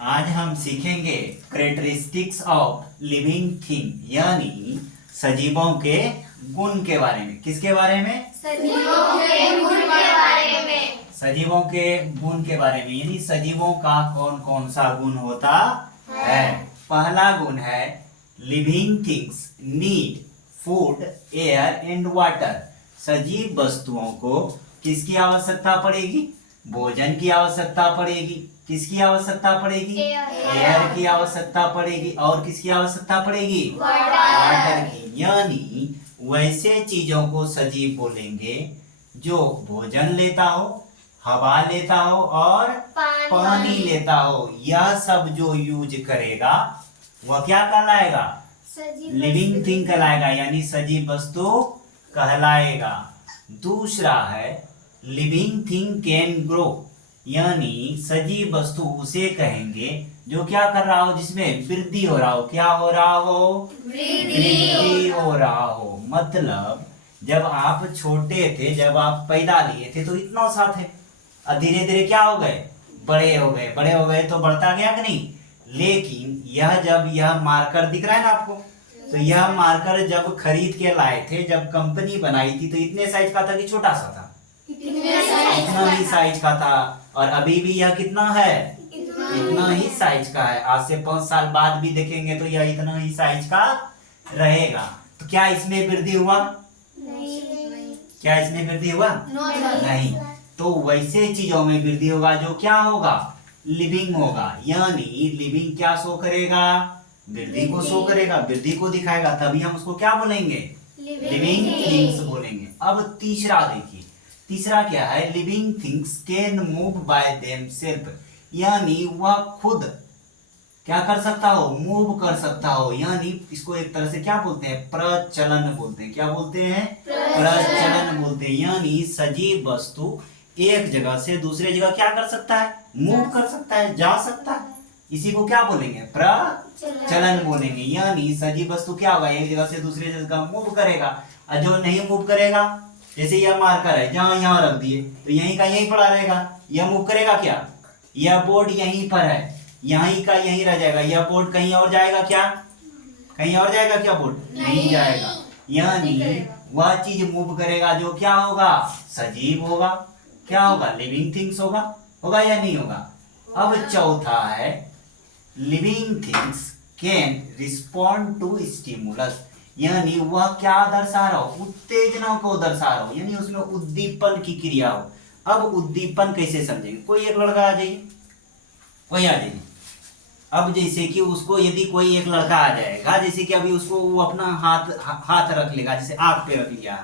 आज हम सीखेंगे कैरेक्टरिस्टिक्स ऑफ लिविंग थिंग यानी सजीवों के गुण के बारे में। किसके बारे में? सजीवों के गुण के बारे में। सजीवों के गुण के बारे में यानी सजीवों का कौन कौन सा गुण होता है। पहला गुण है living things need food air and water. सजीव वस्तुओं को किसकी आवश्यकता पड़ेगी? भोजन की आवश्यकता पड़ेगी। किसकी आवश्यकता पड़ेगी? एयर की आवश्यकता पड़ेगी। और किसकी आवश्यकता पड़ेगी? वाटर की। यानी वैसे चीजों को सजीव बोलेंगे जो भोजन लेता हो, हवा लेता हो और पानी लेता हो। यह सब जो यूज करेगा वह क्या कहलाएगा? लिविंग थिंग कहलाएगा यानी सजीव वस्तु कहलाएगा। दूसरा है लिविंग थिंग कैन ग्रो यानी सजीव वस्तु उसे कहेंगे जो क्या कर रहा हो, जिसमें वृद्धि हो रहा हो। क्या हो रहा हो? वृद्धि हो रहा हो। मतलब जब आप छोटे थे, जब आप पैदा लिए थे तो इतना सा थे और धीरे धीरे क्या हो गए? बड़े हो गए। बड़े हो गए तो बढ़ता गया कि नहीं? लेकिन यह जब यह मार्कर दिख रहा है ना आपको, तो यह मार्कर जब खरीद के लाए थे, जब कंपनी बनाई थी तो इतने साइज का था कि छोटा सा था? इतना ही साइज का था। और अभी भी यह कितना है? इतना ही साइज का है। आज से 5 साल बाद भी देखेंगे तो यह इतना ही साइज का रहेगा। तो क्या इसमें वृद्धि हुआ? क्या इसमें वृद्धि हुआ? नहीं। तो वैसे चीजों में वृद्धि होगा जो क्या होगा? लिविंग होगा। यानी लिविंग क्या शो करेगा? वृद्धि को शो करेगा, वृद्धि को दिखाएगा। तभी हम उसको क्या बोलेंगे? लिविंग थिंग्स बोलेंगे। अब तीसरा देखिए, तीसरा क्या है? Living things can move by themselves यानी वह खुद क्या कर सकता हो? मूव कर सकता हो। यानी इसको एक तरह से क्या बोलते हैं? प्रचलन बोलते हैं। क्या बोलते हैं? प्रचलन बोलते हैं। यानी सजीव वस्तु एक जगह से दूसरे जगह क्या कर सकता है? मूव कर सकता है, जा सकता है। इसी को क्या बोलेंगे? प्रचलन बोलेंगे। यानी सजीव वस्तु क्या होगा? एक जगह से दूसरे जगह मूव करेगा। और जो नहीं मूव करेगा, जैसे यह मार्कर है, जहां यहाँ रख दिए तो यहीं का यहीं पड़ा रहेगा। यह मूव करेगा क्या? यह बोर्ड यहीं पर है, यहीं का यहीं रह जाएगा। यह बोर्ड कहीं और जाएगा क्या? कहीं और जाएगा क्या? बोर्ड नहीं जाएगा। यानी वह चीज मूव करेगा जो क्या होगा? सजीव होगा। क्या होगा? लिविंग थिंग्स होगा। होगा या नहीं होगा? अब चौथा है living things can respond to stimulus यानी वह क्या दर्शा रहा हो? उत्तेजना को दर्शा रहा हो। यानी उसमें उद्दीपन की क्रिया हो। अब उद्दीपन कैसे समझेंगे? कोई एक लड़का आ जाइए, कोई आ जाइए। अब जैसे कि उसको यदि कोई एक लड़का आ जाएगा, जैसे कि अभी उसको वो अपना हाथ रख लेगा, जैसे आंख पे रख लिया,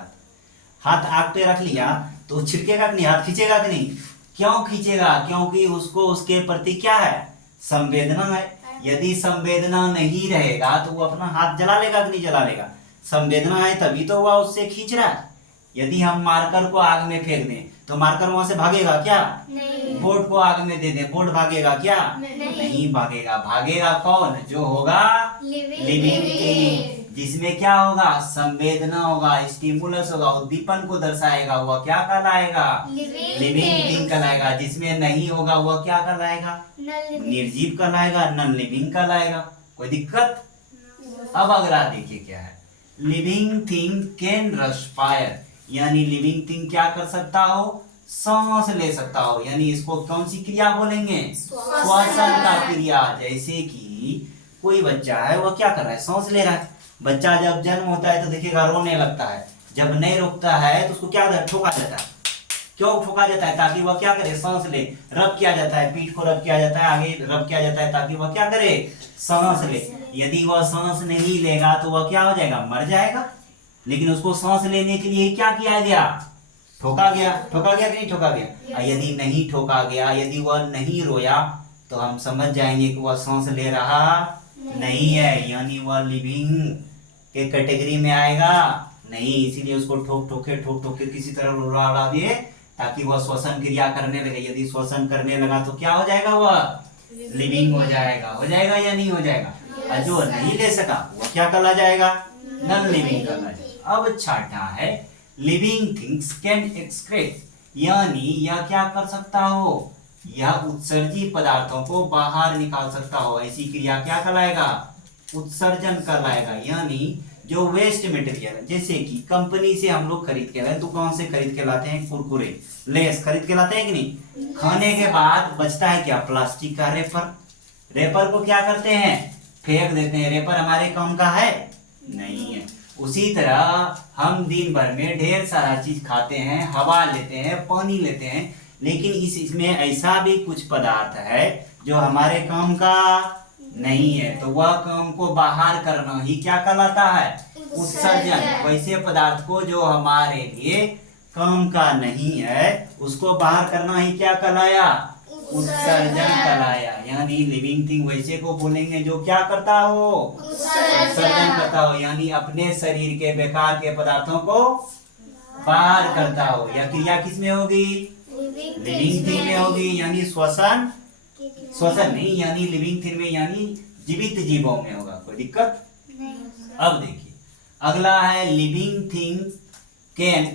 हाथ आंख पे रख लिया तो छिड़केगा कि नहीं? हाथ खींचेगा कि नहीं? क्यों खींचेगा? क्योंकि उसको उसके प्रति क्या है? संवेदना है। यदि संवेदना नहीं रहेगा तो वो अपना हाथ जला लेगा कि नहीं जला लेगा? संवेदना है तभी तो वह उससे खींच रहा है। यदि हम मार्कर को आग में फेंक दें तो मार्कर वहां से भागेगा क्या? नहीं। बोर्ड को आग में दे दें, बोर्ड भागेगा क्या? नहीं भागेगा। भागेगा कौन? जो होगा लिविंग थिंग, जिसमें क्या होगा? संवेदना होगा, स्टिमुलस होगा, उद्दीपन को दर्शाएगा। वह क्या कहलाएगा? लिविंग थिंग कहलाएगा। जिसमें नहीं होगा वह क्या कहलाएगा? निर्जीव कहलाएगा, नॉन लिविंग कहलाएगा। कोई दिक्कत? अब अगला देखिए क्या है। लिविंग थिंग कैन रेस्पायर यानी लिविंग थिंग क्या कर सकता हो? सांस ले सकता हो। यानी इसको कौन सी क्रिया बोलेंगे? श्वसन का क्रिया। जैसे कि कोई बच्चा है, वह क्या कर रहा है? सांस ले रहा है। बच्चा जब जन्म होता है तो देखिएगा रोने लगता है। जब नहीं रुकता है तो उसको क्या ठोका जाता है। क्यों ठोका जाता है? ताकि वह क्या करे? सांस ले। रब किया जाता है, पीठ को रब किया जाता है, आगे रब किया जाता है ताकि वह क्या करे? सांस ले। यदि वह सांस नहीं लेगा तो वह क्या हो जाएगा? मर जाएगा। लेकिन उसको सांस लेने के लिए क्या किया गया? ठोका गया। ठोका गया कि नहीं ठोका गया? यदि नहीं ठोका गया, यदि वह नहीं रोया तो हम समझ जाएंगे कि वह सांस ले रहा नहीं है। यानी वह लिविंग के कैटेगरी में आएगा नहीं। इसीलिए उसको ठोक ठोक के किसी तरह रुला दिए ताकि वह श्वसन क्रिया करने लगे। यदि श्वसन करने लगा तो क्या हो जाएगा? वह लिविंग हो जाएगा। हो जाएगा या नहीं हो जाएगा? और जो नहीं ले सका वह क्या कहला जाएगा? नॉन लिविंग कहला जाएगा। अब छठा है लिविंग थिंग्स कैन एक्सक्रेट यानी यह क्या कर सकता हो? यह उत्सर्जित पदार्थों को बाहर निकाल सकता हो, ऐसी क्रिया क्या कहलाएगा? उत्सर्जन कहलाएगा। यानी जो वेस्ट मटेरियल, जैसे कि कंपनी से हम लोग खरीद के लाए, दुकान से खरीद के लाते हैं कुरकुरे, लेस खरीद के लाते हैं कि नहीं, खाने के बाद बचता है क्या? प्लास्टिक का रेपर। रेपर को क्या करते हैं? फेंक देते हैं। रेपर हमारे काम का है? नहीं है। उसी तरह हम दिन भर में ढेर सारा चीज खाते हैं, हवा लेते हैं, पानी लेते हैं, लेकिन इसमें ऐसा भी कुछ पदार्थ है जो हमारे काम का नहीं है, तो वह काम को बाहर करना ही क्या कहलाता है? उत्सर्जन। वैसे पदार्थ को जो हमारे लिए काम का नहीं है उसको बाहर करना ही क्या कहलाया? उत्सर्जन कहलाया। यानी लिविंग थिंग वैसे को बोलेंगे जो क्या करता हो? उत्सर्जन करता हो, यानी अपने शरीर के बेकार के पदार्थों को बाहर करता हो। यह क्रिया किस में होगी? लिविंग थिंग में होगी। यानी श्वसन नहीं, यानी लिविंग थिंग में, यानी जीवित जीवों में होगा। कोई दिक्कत नहीं। अब देखिए अगला है लिविंग थिंग कैन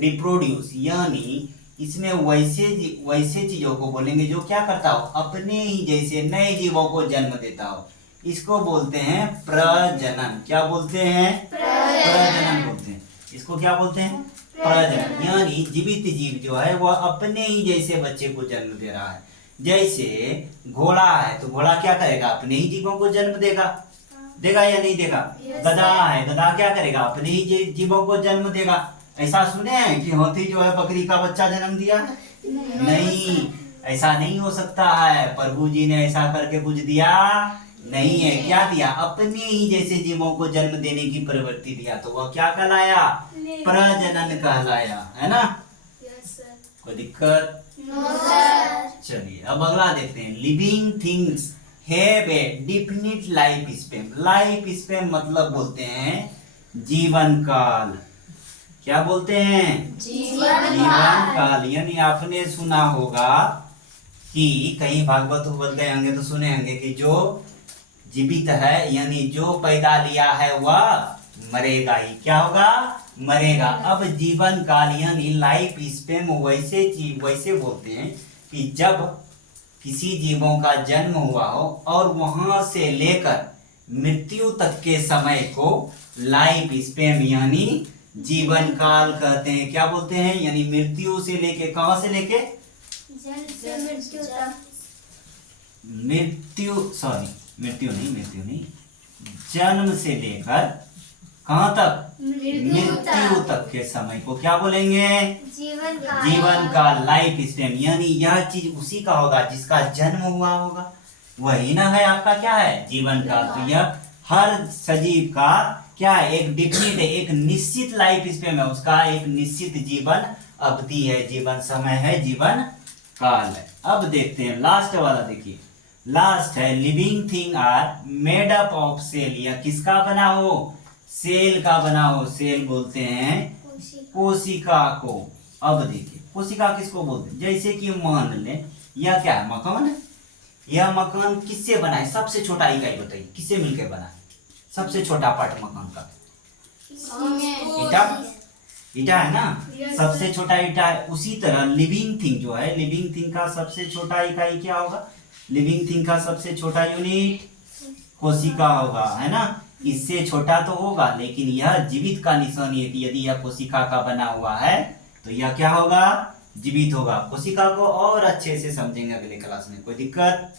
रिप्रोड्यूस, यानी इसमें वैसे चीजों को बोलेंगे जो क्या करता हो? अपने ही जैसे नए जीवों को जन्म देता हो। इसको बोलते हैं प्रजनन। क्या बोलते हैं? प्रजनन बोलते हैं। इसको क्या बोलते हैं? प्रजनन। यानी जीवित जीव जो है वह अपने ही जैसे बच्चे को जन्म दे रहा है। जैसे घोड़ा है तो घोड़ा क्या करेगा? अपने ही जीवों को जन्म देगा, देगा या नहीं देगा? गधा है, गधा क्या करेगा? अपने ही जीवों को जन्म देगा। ऐसा सुने हैं कि हाथी जो है बकरी का बच्चा जन्म दिया? नहीं, ऐसा नहीं हो सकता है। प्रभु जी ने ऐसा करके कुछ दिया नहीं है। क्या दिया? अपने ही जैसे जीवों को जन्म देने की प्रवृत्ति दिया, तो वह क्या कहलाया? प्रजनन कहलाया, है ना? कोई दिक्कत? चलिए अब अगला देखते हैं। Living things have a definite life span. Life span मतलब बोलते हैं जीवन काल। क्या बोलते हैं? जीवन काल। यानी आपने सुना होगा कि कहीं भागवत बोलते होंगे तो सुने होंगे कि जो जीवित है, यानी जो पैदा लिया है वह मरेगा ही। क्या होगा? मरेगा। अब जीवन काल यानी लाइफ स्पैन वैसे बोलते हैं कि जब किसी जीवों का जन्म हुआ हो और वहां से लेकर मृत्यु तक के समय को लाइफ स्पैन यानी जीवन काल कहते हैं। क्या बोलते हैं? यानी मृत्यु से लेके, कहां से लेके? मृत्यु नहीं, जन्म से लेकर कहां तक? मृत्यु तक के समय को क्या बोलेंगे? जीवन काल, लाइफ स्पैन। यानी यह चीज उसी का होगा जिसका जन्म हुआ होगा, वही ना है आपका क्या है? जीवन काल। तो यह हर सजीव का क्या है? एक डिफिनिट है, एक निश्चित लाइफ स्पैन है, उसका एक निश्चित जीवन अवधि है, जीवन समय है, जीवन काल है। अब देखते हैं लास्ट वाला। देखिए लास्ट है living thing are made up of cell. या किसका बना हो? सेल का बना हो। सेल बोलते हैं कोशिका को। अब देखिए कोशिका किसको बोलते हैं? जैसे कि मान लें यह क्या है? मकान है। यह मकान किससे बना है? सबसे छोटा इकाई बताइए, किससे मिलकर बना है? सबसे छोटा पार्ट मकान का ईटा है ना? सबसे छोटा ईटा है। उसी तरह लिविंग थिंग जो है, लिविंग थिंग का सबसे छोटा इकाई क्या होगा? लिविंग थिंग का सबसे छोटा यूनिट कोशिका होगा, है ना? इससे छोटा तो होगा, लेकिन यह जीवित का निशानी है कि यदि यह कोशिका का बना हुआ है तो यह क्या होगा? जीवित होगा। कोशिका को और अच्छे से समझेंगे अगले क्लास में। कोई दिक्कत?